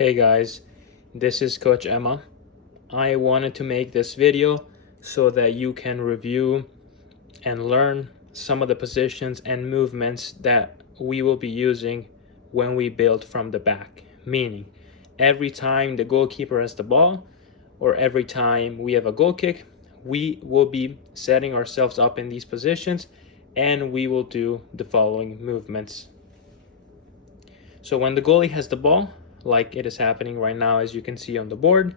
Hey guys, this is Coach Emma. I wanted to make this video so that you can review and learn some of the positions and movements that we will be using when we build from the back. Meaning, every time the goalkeeper has the ball or every time we have a goal kick, we will be setting ourselves up in these positions and we will do the following movements. So when the goalie has the ball, like it is happening right now as you can see on the board,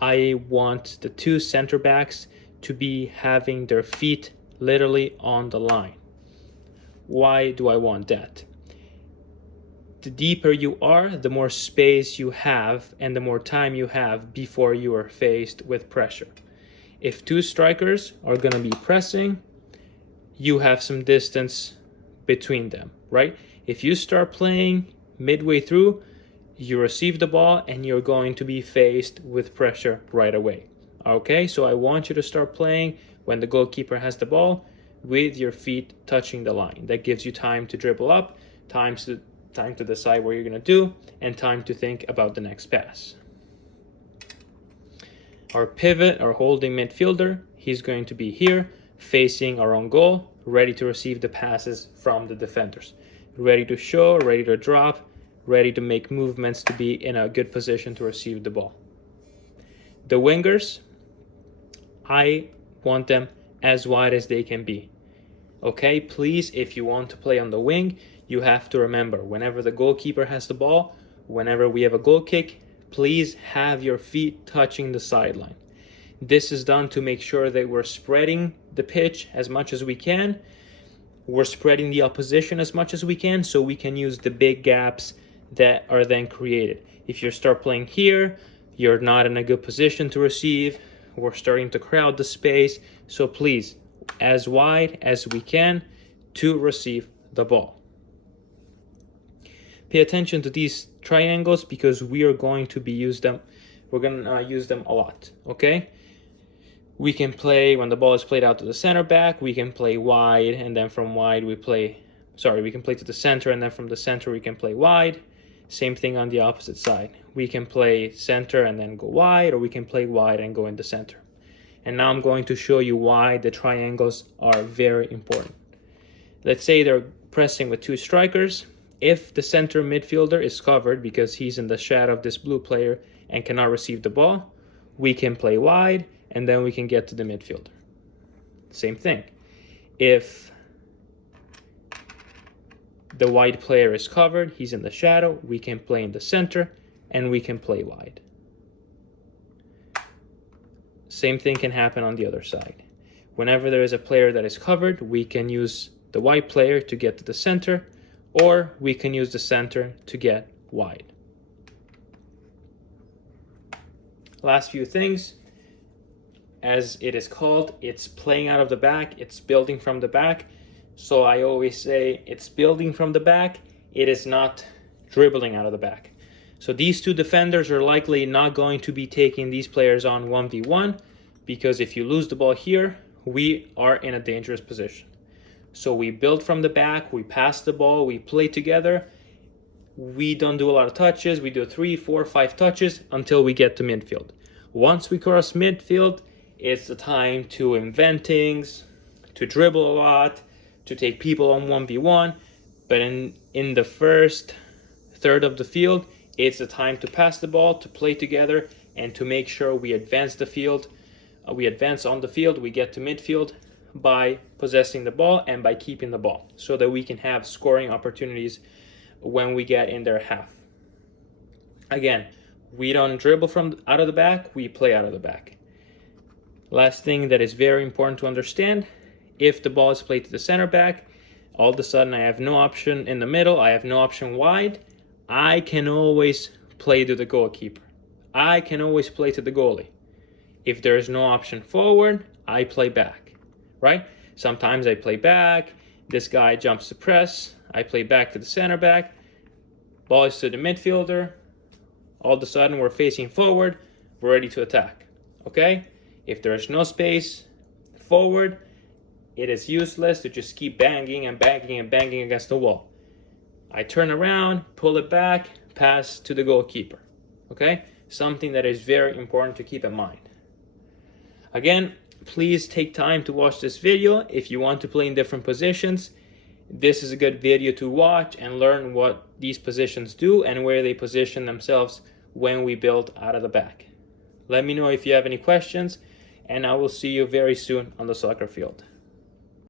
I want the two center backs to be having their feet literally on the line. Why do I want that? The deeper you are, the more space you have and the more time you have before you are faced with pressure. If two strikers are going to be pressing, you have some distance between them, right? If you start playing midway through, you receive the ball and you're going to be faced with pressure right away. Okay, so I want you to start playing when the goalkeeper has the ball with your feet touching the line. That gives you time to dribble up, time to decide what you're going to do, and time to think about the next pass. Our pivot, our holding midfielder, he's going to be here facing our own goal, ready to receive the passes from the defenders. Ready to show, ready to drop, ready to make movements to be in a good position to receive the ball. The wingers, I want them as wide as they can be. Okay, please, if you want to play on the wing, you have to remember, whenever the goalkeeper has the ball, whenever we have a goal kick, please have your feet touching the sideline. This is done to make sure that we're spreading the pitch as much as we can. We're spreading the opposition as much as we can so we can use the big gaps that are then created. If you start playing here, you're not in a good position to receive. We're starting to crowd the space. So please, as wide as we can to receive the ball. Pay attention to these triangles because we are going to be use them. We're going to use them a lot, okay? We can play when the ball is played out to the center back. We can play wide, and then from wide we can play to the center, and then from the center we can play wide. Same thing on the opposite side. We can play center and then go wide, or we can play wide and go in the center. And now I'm going to show you why the triangles are very important. Let's say they're pressing with two strikers. If the center midfielder is covered because he's in the shadow of this blue player and cannot receive the ball, we can play wide and then we can get to the midfielder. Same thing. If the wide player is covered, he's in the shadow, we can play in the center and we can play wide. Same thing can happen on the other side. Whenever there is a player that is covered, we can use the wide player to get to the center, or we can use the center to get wide. Last few things, as it is called, it's playing out of the back, it's building from the back. So I always say it's building from the back, it is not dribbling out of the back. So these two defenders are likely not going to be taking these players on 1v1 because if you lose the ball here, we are in a dangerous position. So we build from the back, we pass the ball, we play together. We don't do a lot of touches, we do 3, 4, 5 touches until we get to midfield. Once we cross midfield, it's the time to invent things, to dribble a lot, to take people on 1v1. But in the first third of the field, it's the time to pass the ball, to play together, and to make sure we advance the field. We advance on the field, we get to midfield by possessing the ball and by keeping the ball so that we can have scoring opportunities when we get in their half. Again, we don't dribble from out of the back, we play out of the back. Last thing that is very important to understand, if the ball is played to the center back, all of a sudden I have no option in the middle, I have no option wide, I can always play to the goalkeeper. I can always play to the goalie. If there is no option forward, I play back, right? Sometimes I play back, this guy jumps to press, I play back to the center back, ball is to the midfielder, all of a sudden we're facing forward, we're ready to attack, okay? If there is no space forward, it is useless to just keep banging and banging and banging against the wall. I turn around, pull it back, pass to the goalkeeper. Okay, something that is very important to keep in mind. Again, please take time to watch this video if you want to play in different positions. This is a good video to watch and learn what these positions do and where they position themselves when we build out of the back. Let me know if you have any questions, and I will see you very soon on the soccer field.